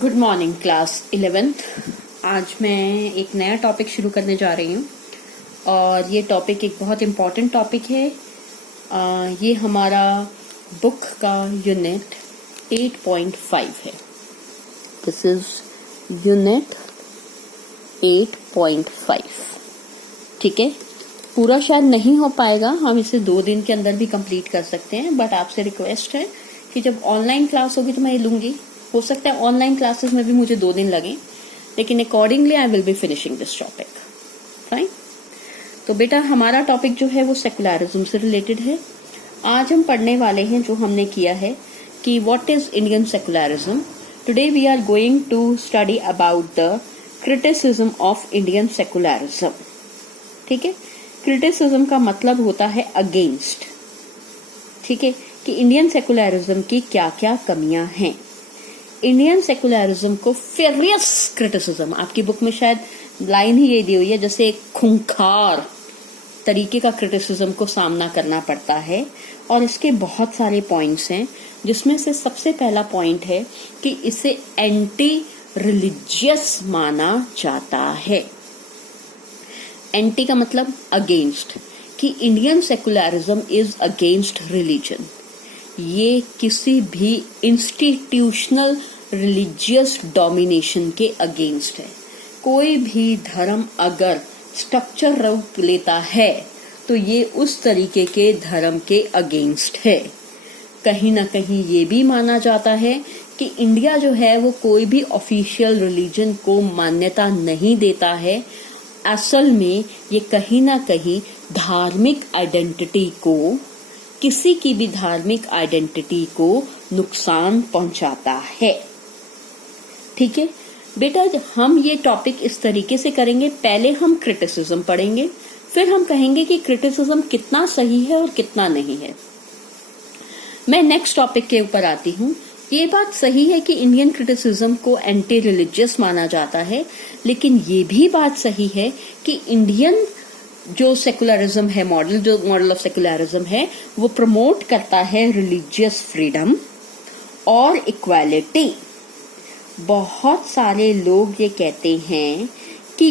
Good morning class 11th। आज मैं एक नया टॉपिक शुरू करने जा रही हूँ और ये टॉपिक एक बहुत इम्पॉर्टेंट टॉपिक है। ये हमारा बुक का यूनिट 8.5 है। This is unit 8.5। ठीक है, पूरा शायद नहीं हो पाएगा, हम इसे 2 दिन के अंदर भी कंप्लीट कर सकते हैं, बट आपसे रिक्वेस्ट है कि जब ऑनलाइन क्लास होगी तो मैं ये लूंगी। हो सकता है ऑनलाइन क्लासेस में भी मुझे 2 दिन लगे, लेकिन accordingly I will be finishing this topic. Fine. तो बेटा हमारा टॉपिक जो है वो सेकुलरिज्म से रिलेटेड है। आज हम पढ़ने वाले हैं जो हमने किया है कि what is Indian secularism. Today we are going to study about the criticism of Indian secularism. ठीक है, क्रिटिसिज्म का मतलब होता है अगेंस्ट। ठीक है, कि इंडियन सेकुलरिज्म की क्या क्या कमियां हैं। इंडियन सेकुलरिज्म को फेरियस क्रिटिसिज्म, आपकी बुक में शायद लाइन ही ये दी हुई है, जैसे एक खूंखार तरीके का क्रिटिसिज्म को सामना करना पड़ता है। और इसके बहुत सारे पॉइंट्स हैं, जिसमें से सबसे पहला पॉइंट है कि इसे एंटी रिलीजियस माना जाता है। एंटी का मतलब अगेंस्ट, कि Indian secularism is against religion. ये किसी भी इंस्टीट्यूशनल रिलीजियस डोमिनेशन के अगेंस्ट है। कोई भी धर्म अगर स्ट्रक्चर रूप लेता है तो ये उस तरीके के धर्म के अगेंस्ट है। कहीं ना कहीं ये भी माना जाता है कि इंडिया जो है वो कोई भी ऑफिशियल रिलीजन को मान्यता नहीं देता है। असल में ये कहीं ना कहीं धार्मिक आइडेंटिटी को, किसी की भी धार्मिक आइडेंटिटी को नुकसान पहुंचाता है। ठीक है बेटा, हम ये टॉपिक इस तरीके से करेंगे। पहले हम क्रिटिसिज्म पढ़ेंगे, फिर हम कहेंगे कि क्रिटिसिज्म कितना सही है और कितना नहीं है। मैं नेक्स्ट टॉपिक के ऊपर आती हूँ। ये बात सही है कि इंडियन क्रिटिसिज्म को एंटी रिलीजियस माना जाता है, लेकिन ये भी बात सही है कि इंडियन जो सेकुलरिज्म है, मॉडल ऑफ सेकुलरिज्म है, वो प्रमोट करता है रिलीजियस फ्रीडम और इक्वालिटी। बहुत सारे लोग ये कहते हैं कि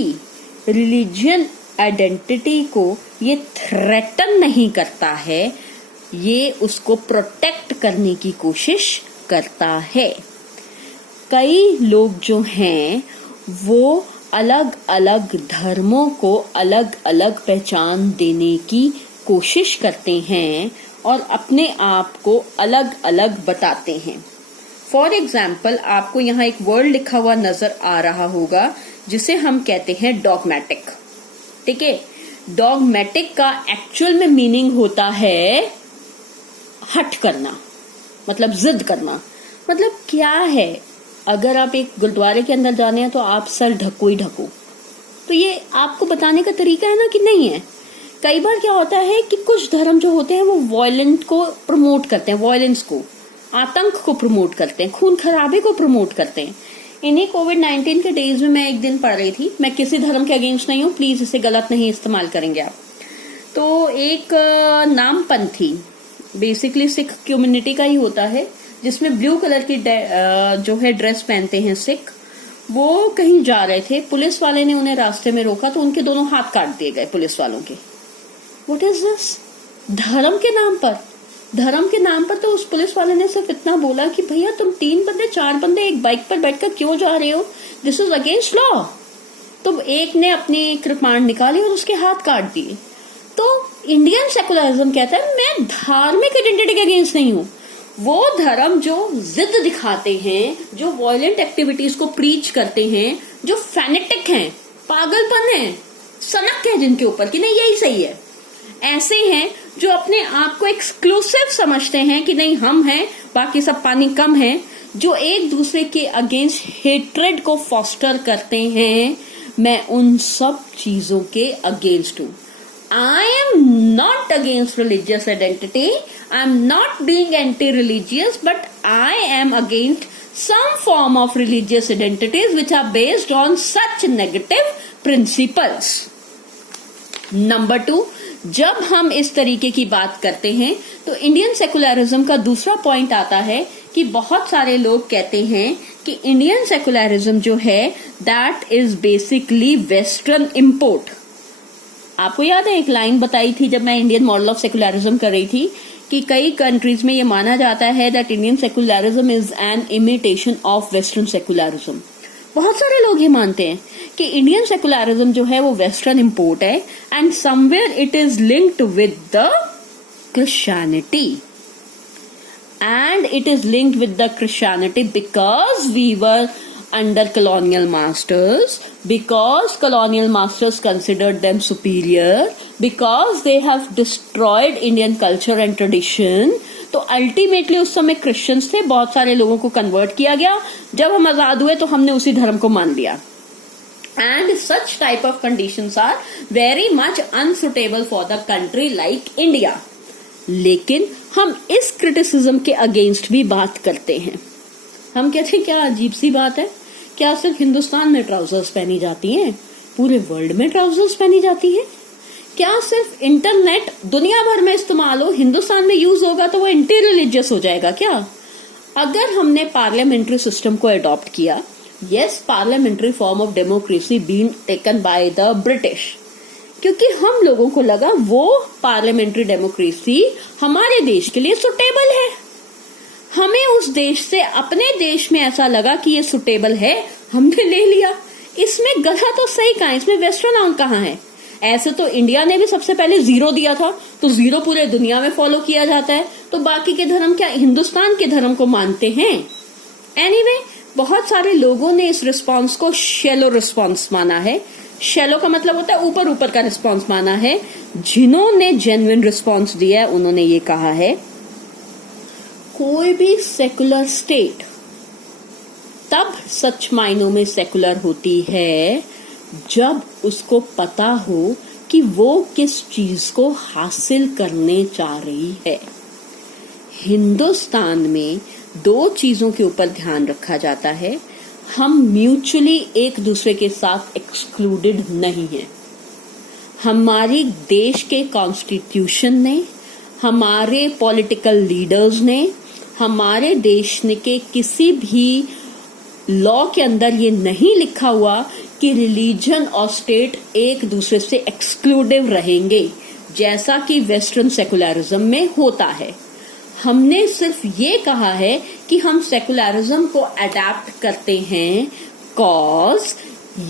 रिलीजियन आइडेंटिटी को ये थ्रेटन नहीं करता है, ये उसको प्रोटेक्ट करने की कोशिश करता है। कई लोग जो हैं वो अलग अलग धर्मों को अलग अलग पहचान देने की कोशिश करते हैं और अपने आप को अलग अलग बताते हैं। फॉर एग्जाम्पल, आपको यहाँ एक वर्ड लिखा हुआ नजर आ रहा होगा जिसे हम कहते हैं डॉगमेटिक। ठीक है, डॉगमेटिक का एक्चुअल में मीनिंग होता है हट करना, मतलब जिद करना। मतलब क्या है, अगर आप एक गुरुद्वारे के अंदर जाने हैं तो आप सर ढको ही ढको, तो ये आपको बताने का तरीका है ना कि नहीं है। कई बार क्या होता है कि कुछ धर्म जो होते हैं वो वायलेंट को प्रमोट करते हैं, वायलेंस को, आतंक को प्रमोट करते हैं, खून खराबे को प्रमोट करते हैं। इन्हीं कोविड-19 के डेज में मैं एक दिन पढ़ रही थी, मैं किसी धर्म के अगेंस्ट नहीं हूँ, प्लीज इसे गलत नहीं इस्तेमाल करेंगे आप। तो एक नामपंथी, बेसिकली सिख कम्युनिटी का ही होता है, जिसमें ब्लू कलर की जो है ड्रेस पहनते हैं सिख, वो कहीं जा रहे थे। पुलिस वाले ने उन्हें रास्ते में रोका तो उनके दोनों हाथ काट दिए गए पुलिस वालों के। What is this? धर्म के नाम पर, धर्म के नाम पर तो उस पुलिस वाले ने सिर्फ इतना बोला कि भैया तुम 3 बंदे 4 बंदे एक बाइक पर बैठकर क्यों जा रहे हो, दिस इज अगेंस्ट लॉ। तो एक ने अपनी कृपाण निकाली और उसके हाथ काट दिए। तो इंडियन सेकुलरिज्म कहता है मैं धार्मिक आइडेंटिटी के अगेंस्ट नहीं हूं। वो धर्म जो जिद दिखाते हैं, जो वायलेंट एक्टिविटीज को प्रीच करते हैं, जो फैनेटिक हैं, पागलपन है, सनक है जिनके ऊपर कि नहीं यही सही है, ऐसे हैं जो अपने आप को एक्सक्लूसिव समझते हैं कि नहीं हम हैं, बाकी सब पानी कम है, जो एक दूसरे के अगेंस्ट हेट्रेड को फॉस्टर करते हैं। मैं उन सब चीजों के अगेंस्ट हूं। I am not against religious identity. I am not being anti-religious, but I am against some form of religious identities which are based on such negative principles. Number 2, जब हम इस तरीके की बात करते हैं तो इंडियन सेकुलरिज्म का दूसरा पॉइंट आता है कि बहुत सारे लोग कहते हैं कि इंडियन सेकुलरिज्म जो है that is basically western import. आपको याद है एक लाइन बताई थी जब मैं इंडियन मॉडल ऑफ सेकुलरिज्म कर रही थी कि कई कंट्रीज में ये माना जाता है that Indian secularism is an imitation of western secularism. बहुत सारे लोग ये मानते हैं कि इंडियन सेकुलरिज्म जो है वो वेस्टर्न इम्पोर्ट है and somewhere it is linked with the Christianity and it is linked with the Christianity because we were under colonial masters, because colonial masters considered them superior, because they have destroyed Indian culture and tradition. तो ultimately उस समय Christians थे, बहुत सारे लोगों को convert किया गया। जब हम आजाद हुए तो हमने उसी धर्म को मान लिया। And such type of conditions are very much unsuitable for the country like India. लेकिन हम इस क्रिटिसिज्म के अगेंस्ट भी बात करते हैं। हम कहते हैं क्या अजीब सी बात है, क्या सिर्फ हिंदुस्तान में ट्राउजर्स पहनी जाती हैं, पूरे वर्ल्ड में ट्राउजर्स पहनी जाती हैं? क्या सिर्फ इंटरनेट दुनिया भर में इस्तेमाल हो, हिंदुस्तान में यूज होगा तो वो एंटी रिलीजियस हो जाएगा क्या? अगर हमने पार्लियामेंट्री सिस्टम को अडॉप्ट किया, yes parliamentary form of democracy being taken by the British, क्योंकि हम लोगों को लगा वो पार्लियामेंट्री डेमोक्रेसी हमारे देश के लिए सुटेबल है। हमें उस देश से अपने देश में ऐसा लगा कि ये सुटेबल है, हमने ले लिया। इसमें गलत तो सही कहां, इसमें वेस्टर्न आउट कहां है? ऐसे तो इंडिया ने भी सबसे पहले 0 दिया था, तो 0 पूरे दुनिया में फॉलो किया जाता है, तो बाकी के धर्म क्या हिंदुस्तान के धर्म को मानते हैं? एनीवे, बहुत सारे लोगों ने इस रिस्पॉन्स को शैलो रिस्पॉन्स माना है। शैलो का मतलब होता है ऊपर ऊपर का रिस्पॉन्स माना है। जिन्होंने जेन्युइन रिस्पॉन्स दिया है उन्होंने ये कहा है कोई भी सेकुलर स्टेट तब सच मायनों में सेकुलर होती है जब उसको पता हो कि वो किस चीज को हासिल करने चाह रही है। हिंदुस्तान में 2 चीजों के ऊपर ध्यान रखा जाता है। हम म्यूचुअली एक दूसरे के साथ एक्सक्लूडेड नहीं हैं। हमारी देश के कॉन्स्टिट्यूशन ने, हमारे पॉलिटिकल लीडर्स ने, हमारे देश के किसी भी लॉ के अंदर ये नहीं लिखा हुआ कि रिलीजन और स्टेट एक दूसरे से एक्सक्लूडिव रहेंगे, जैसा कि वेस्टर्न सेकुलरिज्म में होता है। हमने सिर्फ ये कहा है कि हम सेकुलरिज्म को अडैप्ट करते हैं कॉज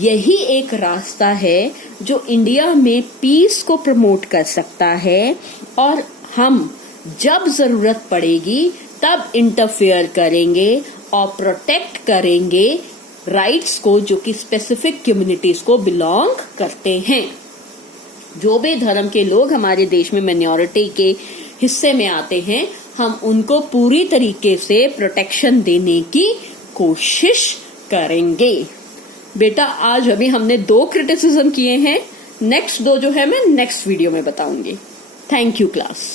यही एक रास्ता है जो इंडिया में पीस को प्रमोट कर सकता है और हम जब जरूरत पड़ेगी तब इंटरफेयर करेंगे और प्रोटेक्ट करेंगे राइट्स को जो कि स्पेसिफिक कम्युनिटीज को बिलोंग करते हैं। जो भी धर्म के लोग हमारे देश में माइनॉरिटी के हिस्से में आते हैं, हम उनको पूरी तरीके से प्रोटेक्शन देने की कोशिश करेंगे। बेटा आज अभी हमने 2 क्रिटिसिज्म किए हैं, नेक्स्ट 2 जो है मैं नेक्स्ट वीडियो में बताऊंगी। Thank you class.